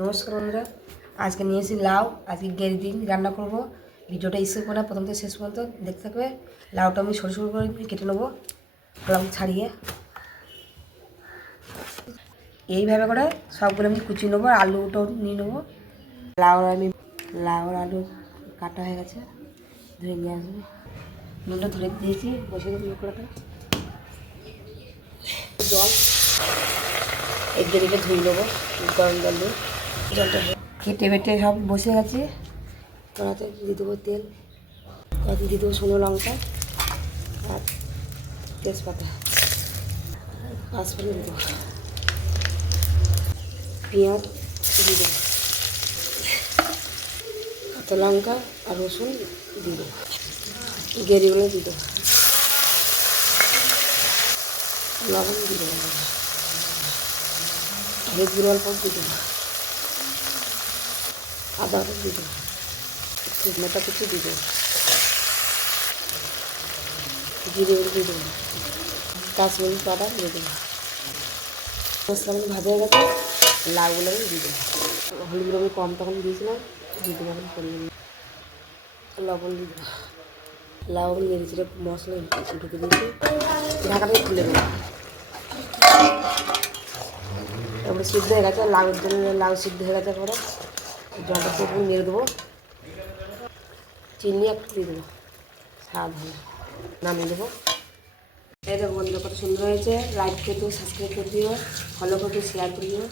নমস্কার বন্ধুরা, আজকে নিয়ে এসেছি লাউ। আজকে গেরি দিন রান্না করব। ভিডিওটা স্কিপ করে প্রথম থেকে শেষ পর্যন্ত দেখতে থাকবে। লাউটা আমি সরু সরু করে কেটে নেবো, লাউ ছাড়িয়ে। এইভাবে করে সবগুলো আমি কুচিয়ে নেবো, আলুটাও নিয়ে নেবো। লাউ আর আলু কাটা হয়ে গেছে, ধুয়ে নিয়ে আসবে। নুনটা ধরে দিয়েছি, বসে দেবো কড়াটা। জল এই গেরিটা ধুয়ে নেবো গরম জল দিয়ে। জলটা কেটে বেটে সব বসে গেছে। কড়াতে দিয়ে দেবো তেল, কড়াতে দিয়ে দেবো শুকনো লঙ্কা আর তেজপাতা, পাঁচফোড়ন দিয়ে দেবো, পেঁয়াজ দিয়ে দেবো, কাঁচা লঙ্কা আর রসুন দিয়ে দেবো, গেরিগুলো দিয়ে দেবো, লবণ দিয়ে দেবো, হলুদ গুঁড়ো অল্প দিয়ে দেবো, আদা দিয়ে দেবো, টমেটো কুচি দিয়ে দেবো, জিরে দিয়ে দেবো, কাশ্মীরি পাউডার দিয়ে দেবো। মশলা ভাজা হয়ে গেছে, লাউগুলো আমি দিয়ে দেবো। হলুদ আমি কম তখন দিয়েছিলাম, দিয়ে দেবো এখন পরিমাণ, লবণ দিয়ে দেবো। লাউ নেড়ে চেড়ে মশলা ঢুকে দিয়েছি, ঢাকাটাই খুলে দেবো। তারপরে সিদ্ধ হয়ে গেছে, লাউয়ের জন্য লাউ সিদ্ধ হয়ে গেছে। পরে জলটা পুরো নেড়ে দেবো, চিনি একটু দিয়ে দেবো, স্বাদ হবে। নামিয়ে দেবো। এই দেখো বন্ধুরা, কত সুন্দর হয়েছে। লাইক করে দিও, সাবস্ক্রাইব করে দিও, ফলো করে দিও, শেয়ার করে দিও।